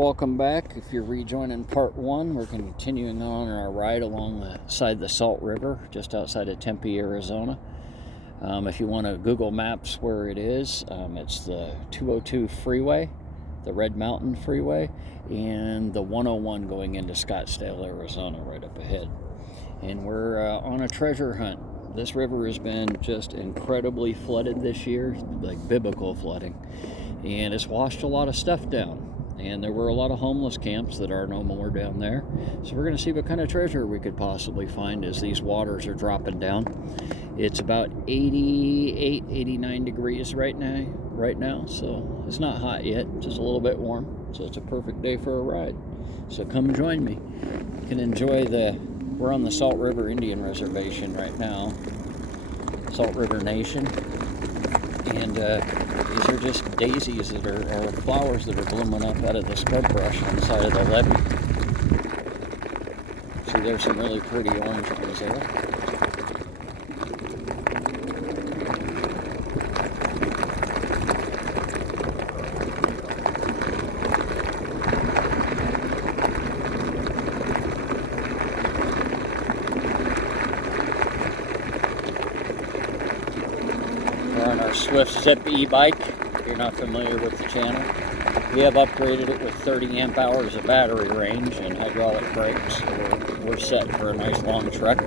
Welcome back. If you're rejoining part one, we're continuing on our ride along the side of the Salt River, just outside of Tempe, Arizona. If you want to Google Maps where it is, it's the 202 freeway, the Red Mountain Freeway, and the 101 going into Scottsdale, Arizona, right up ahead. And we're on a treasure hunt. This river has been just incredibly flooded this year, like biblical flooding, and it's washed a lot of stuff down. And there were a lot of homeless camps that are no more down there. So we're going to see what kind of treasure we could possibly find as these waters are dropping down. It's about 88, 89 degrees right now. So it's not hot yet, just a little bit warm. So it's a perfect day for a ride. So come join me. You can enjoy we're on the Salt River Indian Reservation right now. Salt River Nation. And these are just daisies that are flowers that are blooming up out of the scrub brush on the side of the levee. See, there's some really pretty orange ones there. We're on our Swift Zip e-bike. If you're not familiar with the channel, we have upgraded it with 30 amp hours of battery range and hydraulic brakes, so we're set for a nice long trek.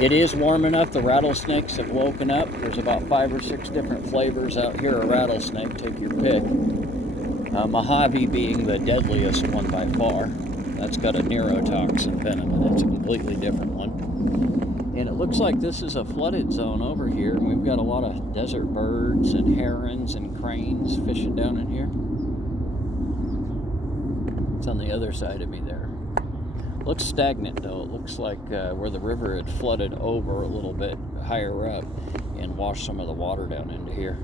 It is warm enough. The rattlesnakes have woken up. There's about 5 or 6 different flavors out here of rattlesnake. Take your pick. Mojave being the deadliest one by far. That's got a neurotoxin venom, and it's a completely different one. And it looks like this is a flooded zone over here, and we've got a lot of desert birds and herons and cranes fishing down in here. It's on the other side of me there. Looks stagnant though. It looks like where the river had flooded over a little bit higher up and washed some of the water down into here.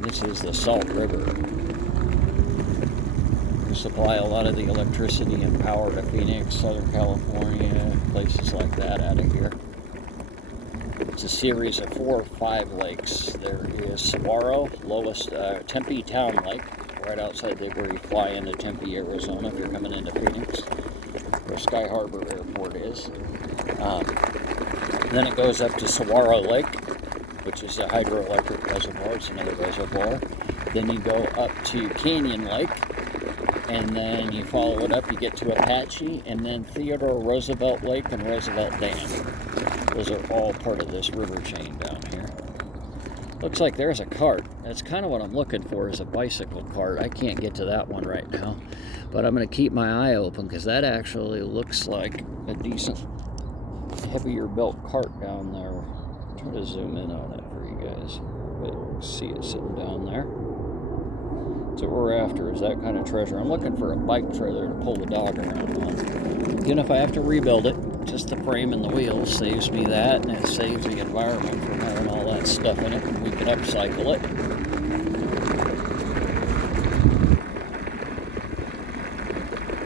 This is the Salt River. We supply a lot of the electricity and power to Phoenix, Southern California, places like that out of here. It's a series of 4 or 5 lakes. There is Saguaro, lowest Tempe Town Lake, right outside where you fly into Tempe, Arizona, if you're coming into Phoenix, where Sky Harbor Airport is. Then it goes up to Saguaro Lake, which is a hydroelectric reservoir. It's another reservoir. Then you go up to Canyon Lake, and then you follow it up, you get to Apache, and then Theodore Roosevelt Lake and Roosevelt Dam. Those are all part of this river chain down here. Looks like there's a cart. That's kind of what I'm looking for, is a bicycle cart. I can't get to that one right now, but I'm going to keep my eye open, because that actually looks like a decent, heavier built cart down there. Try to zoom in on it for you guys, but see it sitting down there. So what we're after is that kind of treasure. I'm looking for a bike trailer to pull the dog around on. Again, if I have to rebuild it, just the frame and the wheels saves me that, and it saves the environment from having all that stuff in it, and we can upcycle it.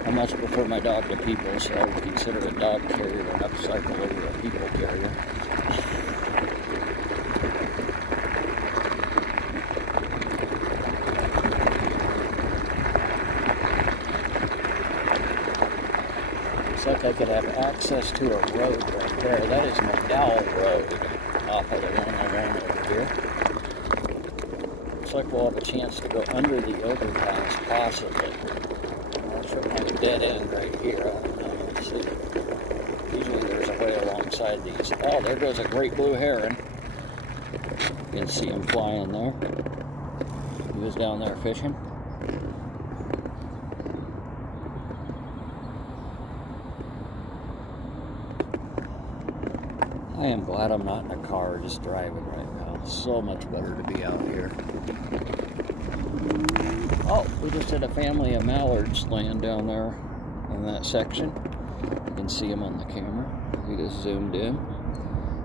I much prefer my dog to people, so I would consider a dog carrier an upcycle over a people carrier. Looks like I could have access to a road right there. That is McDowell Road off of the 101 over here. Looks like we'll have a chance to go under the overpass, possibly. I'll show my dead end right here. I don't know. Let's see. Usually there's a way alongside these. Oh, there goes a great blue heron. You can see him flying there. He was down there fishing. I am glad I'm not in a car just driving right now. It's so much better to be out here. Oh, we just had a family of mallards land down there in that section. You can see them on the camera. We just zoomed in.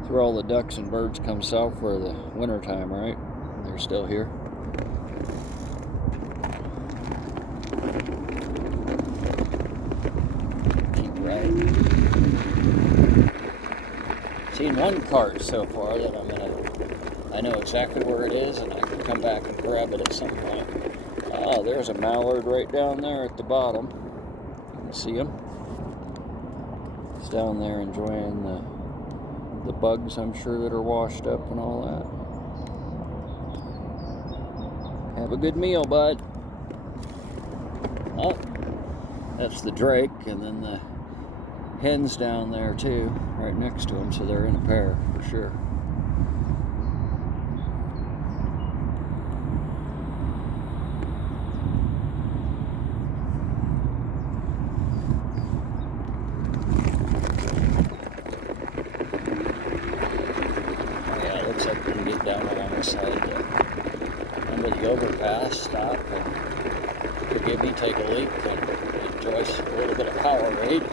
It's where all the ducks and birds come south for the winter time, right? They're still here. Seen one cart so far that I know exactly where it is, and I can come back and grab it at some point. Oh, there's a mallard right down there at the bottom. You can see him. He's down there enjoying the bugs, I'm sure, that are washed up and all that. Have a good meal, bud. Oh, that's the drake, and then the hens down there too, right next to him, so they're in a pair for sure. Looks like we can get down along the side under the overpass, stop, and forgive me, take a leak, and enjoy a little bit of Powerade.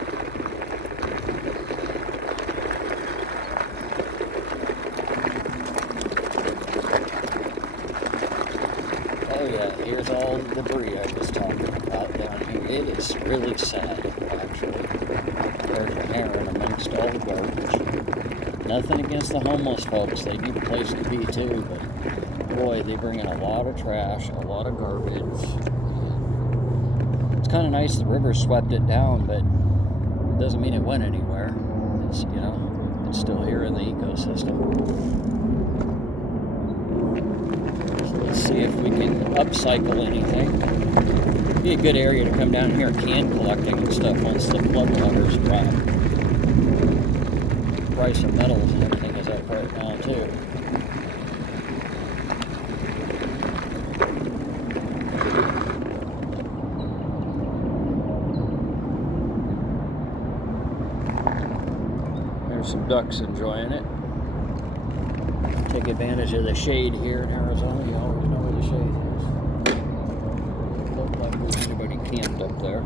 Oh yeah, here's all the debris I was talking about down here. It is really sad, actually. There's a heron amongst all the garbage. Nothing against the homeless folks, they need a place to be too, but boy, they bring in a lot of trash, a lot of garbage. It's kind of nice the river swept it down, but it doesn't mean it went anywhere. It's, you know, it's still here in the ecosystem. So let's see if we can upcycle anything. It'd be a good area to come down here can collecting and stuff once the floodwaters drop. Price of metals and everything is up right now too. There's some ducks enjoying it. Take advantage of the shade here in Arizona. You always know where the shade is. Doesn't look like there's anybody camped up there.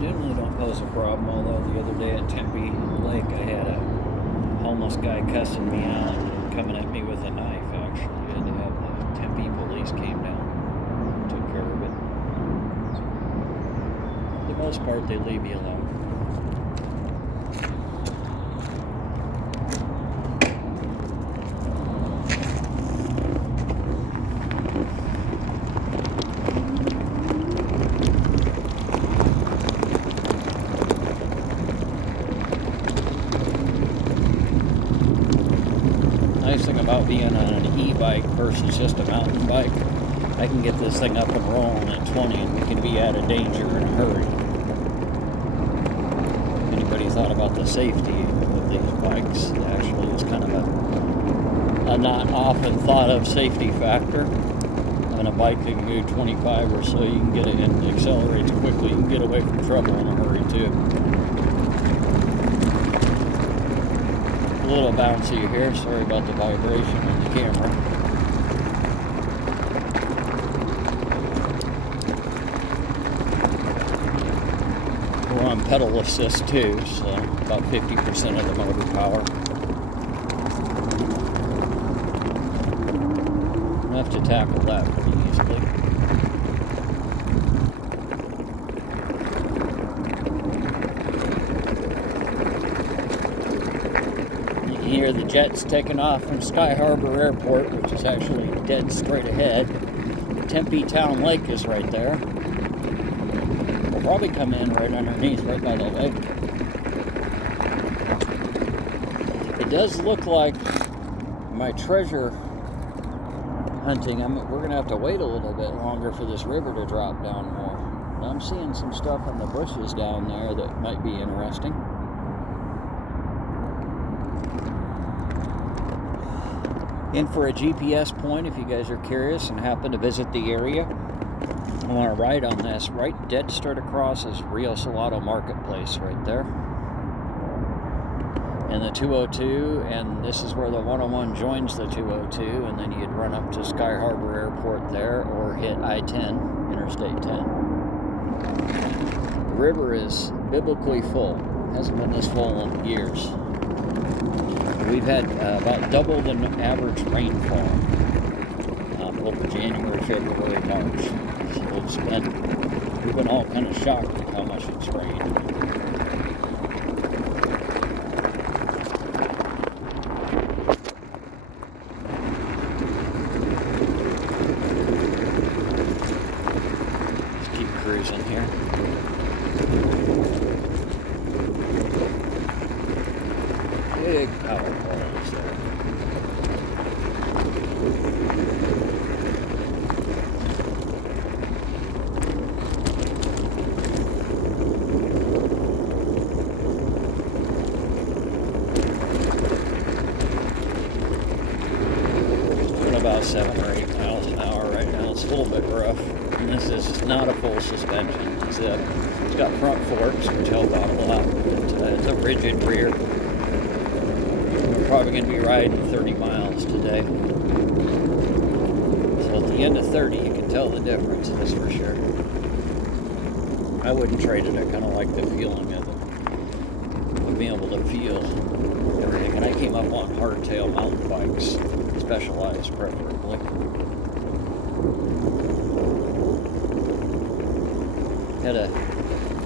Generally don't pose a problem, although the other day at Tempe Lake I had a homeless guy cussing me out and coming at me with a knife, actually. I had to have the Tempe police came down and took care of it. For the most part, they leave you alone. Nice thing about being on an e-bike versus just a mountain bike, I can get this thing up and rolling at 20 and we can be out of danger in a hurry. Anybody thought about the safety of these bikes? Actually, it's kind of a not often thought of safety factor. On a bike that can go 25 or so, you can get it and it accelerates quickly. You can get away from trouble in a hurry too. A little bouncy here, sorry about the vibration on the camera. We're on pedal assist too, so about 50% of the motor power. Enough to tackle that pretty easily. hear the jets taking off from Sky Harbor Airport, which is actually dead straight ahead. Tempe Town Lake is right there. We'll probably come in right underneath, right by the lake. It does look like my treasure hunting, we're going to have to wait a little bit longer for this river to drop down more. I'm seeing some stuff in the bushes down there that might be interesting. In for a GPS point if you guys are curious and happen to visit the area. I want to ride on this. Right dead straight across is Rio Salado Marketplace right there. And the 202, and this is where the 101 joins the 202, and then you'd run up to Sky Harbor Airport there or hit I-10, Interstate 10. The river is biblically full. It hasn't been this full in years. We've had about double the average rainfall over January, February, March. So we've been all kind of shocked at how much it's rained. Let's keep cruising here. Big power poles there. Doing about 7 or 8 miles an hour right now. It's a little bit rough. And this is not a full suspension. It's got front forks, which help out a lot. But, it's a rigid rear. Probably going to be riding 30 miles today. So at the end of 30, you can tell the difference, that's for sure. I wouldn't trade it. I kind of like the feeling of being able to feel everything. And I came up on hardtail mountain bikes, specialized preferably. Had a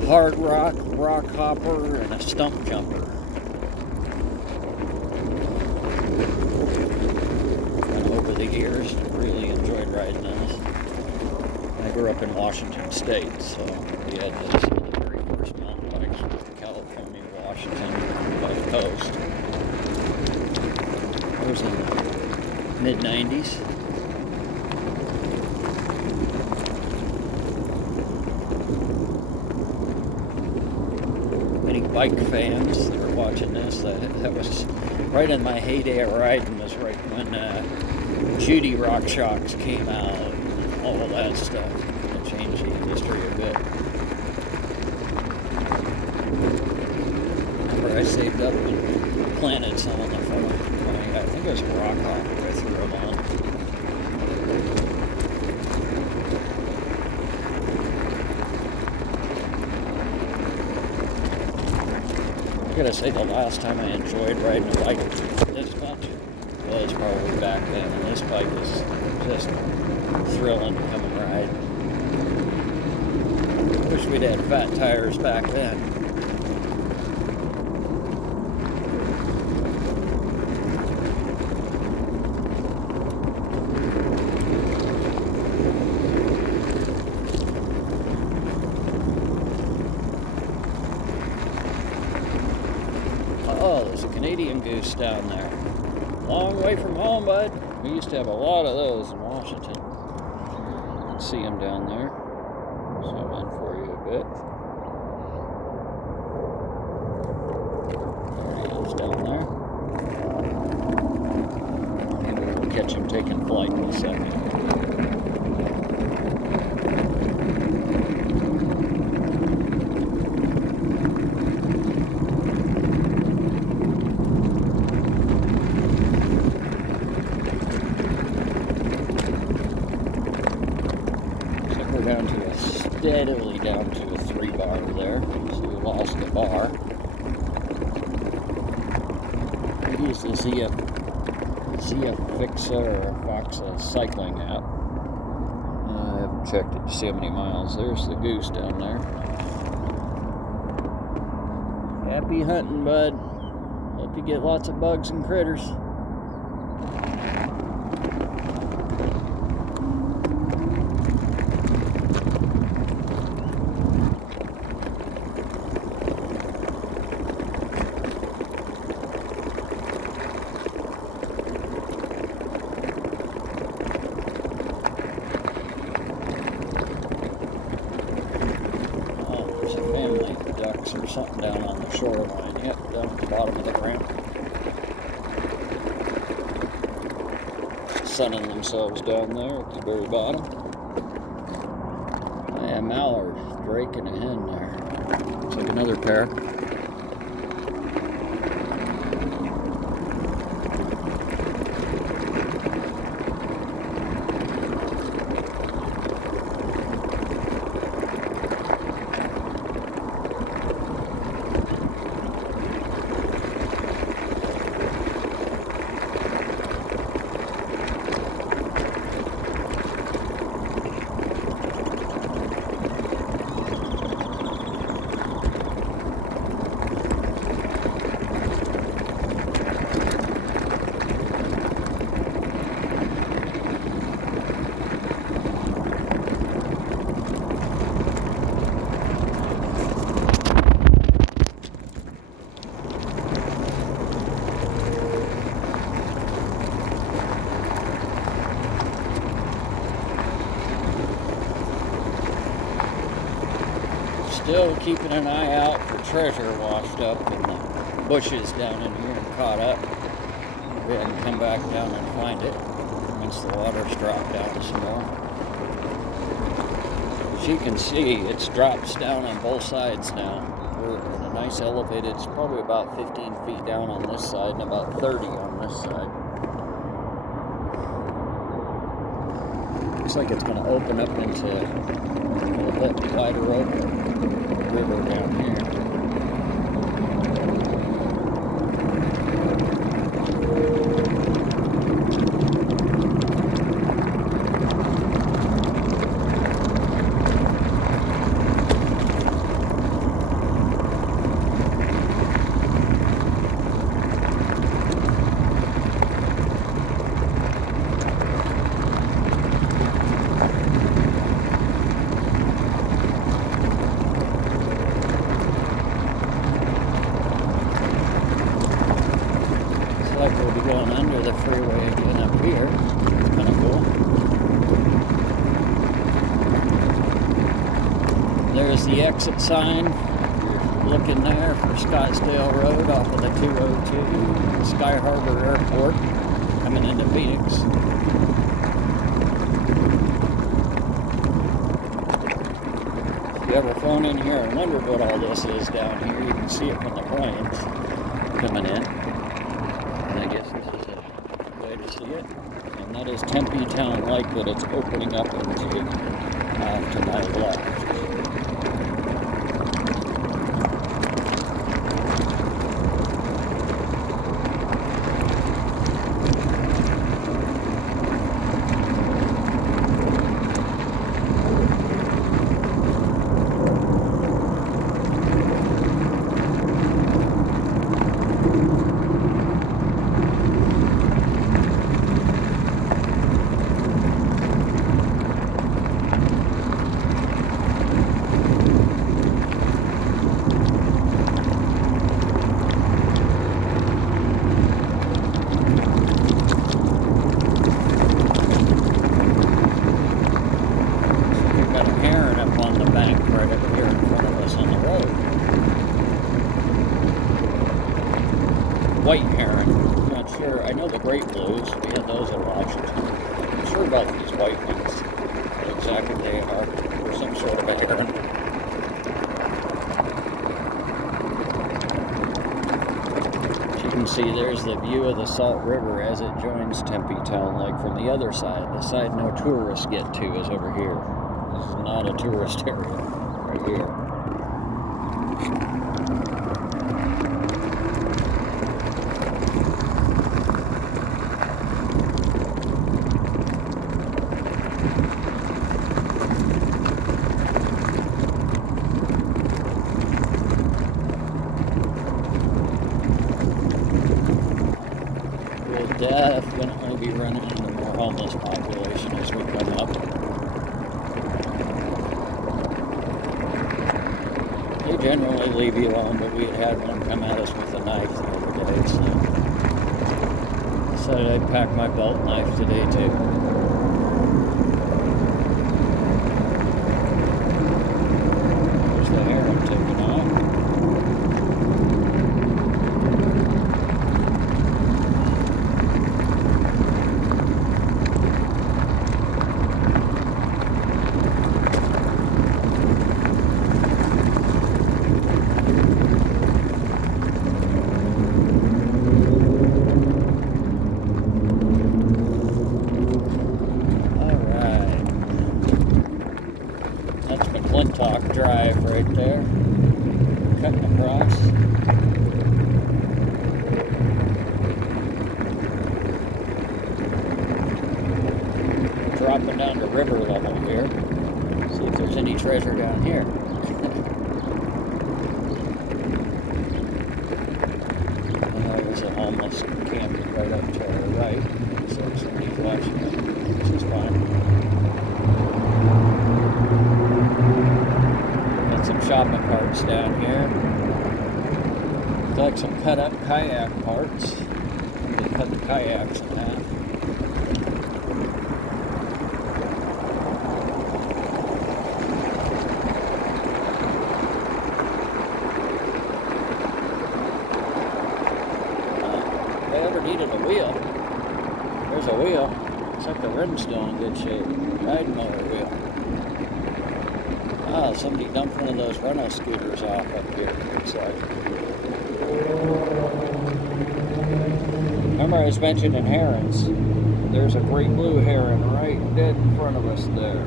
hard rock hopper, and a stump jumper. Over the years, really enjoyed riding those. I grew up in Washington State, so we had some of the very first mountain bikes from California, Washington, by the coast. I was in the mid-90s. Any bike fans that are watching this, that was right in my heyday of riding, was right when Judy Rock Shocks came out and all of that stuff. It changed the industry a bit. Remember, I saved up and planted some on the front. I think it was a rock hopper I threw them on. I gotta say, the last time I enjoyed riding a bike this much was probably back then, and this bike was just thrilling to come and ride. Wish we'd had fat tires back then. Oh, there's a Canadian goose down there. Long way from home, bud. We used to have a lot of those in Washington. You can see them down there. Zoom in for you a bit. There he is down there. Maybe we'll catch him taking flight in a second. Steadily down to a 3-bar there, so we lost the bar. We use the Zia Fixa or Foxa cycling app. I haven't checked it to see how many miles. There's the goose down there. Happy hunting, bud. We'll Hope you get lots of bugs and critters. Ducks or something down on the shoreline. Yep, down at the bottom of the ground. Sunning themselves down there at the very bottom. Yeah, mallard, drake and a hen there. Looks like another pair. Still keeping an eye out for treasure washed up in the bushes down in here and caught up. Go ahead and come back down and find it once the water's dropped down some more. As you can see, it's drops down on both sides now. We're in a nice elevated, it's probably about 15 feet down on this side and about 30 on this side. Looks like it's going to open up into a little bit wider open river down here. Like we'll be going under the freeway again up here. Kind of cool. There's the exit sign. You're looking there for Scottsdale Road off of the 202. Sky Harbor Airport coming into Phoenix. If you ever flown in here and wondered what all this is down here, you can see it from the planes coming in. And I guess this is a way to see it. And that is Tempe Town Lake that it's opening up into to my left. White heron. I'm not sure. I know the great blues. We had those at Washdown. I'm sure about these white ones. What exactly they are. They're some sort of a heron. As you can see, there's the view of the Salt River as it joins Tempe Town Lake from the other side. The side no tourists get to is over here. This is not a tourist area right here. this population as we come up. They generally leave you alone, but we had one come at us with a knife the other day, so decided I'd pack my belt knife today too. There's the heron taking off. Talk Drive right there, cutting across. Dropping down to river level here. See if there's any treasure down here. There's a homeless camping right up to our right, so somebody's watching it, which is fine. Some shopping carts down here. Like some cut up kayak parts. They cut the kayaks in half. If I ever needed a wheel, there's a wheel. Looks like the rim's still in good shape. Riding mower wheel. Ah, somebody dumped one of those rental scooters off up here, it looks like. Remember I was mentioning herons. There's a great blue heron right dead in front of us there.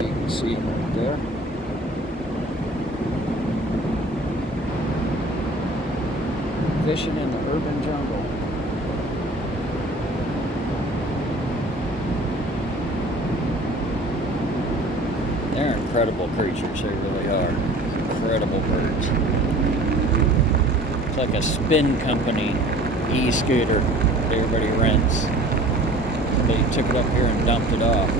You can see him right there. Fishing in the urban jungle. They're incredible creatures, they really are. Incredible birds. It's like a spin company e-scooter that everybody rents. They took it up here and dumped it off.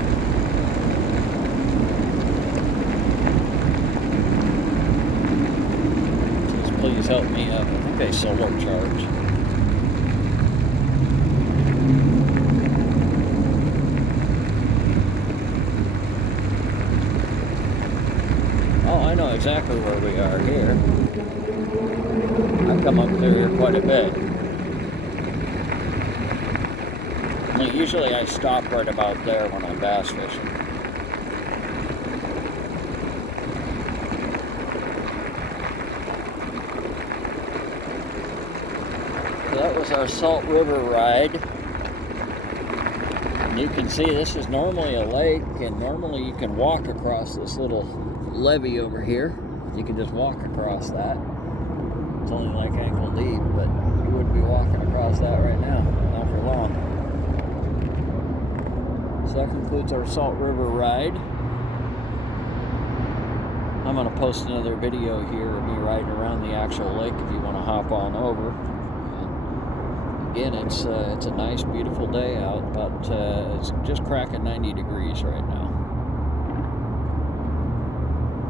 Just please help me up. I think they solar charge. Oh, I know exactly where we are here. I've come up through here quite a bit. Usually I stop right about there when I'm bass fishing. So that was our Salt River ride. And you can see this is normally a lake, and normally you can walk across this little levee over here. You can just walk across that. It's only like ankle deep, but you wouldn't be walking across that right now, not for long. So that concludes our Salt River ride. I'm going to post another video here of me riding around the actual lake if you want to hop on over. And again, it's a nice, beautiful day out, but it's just cracking 90 degrees right now.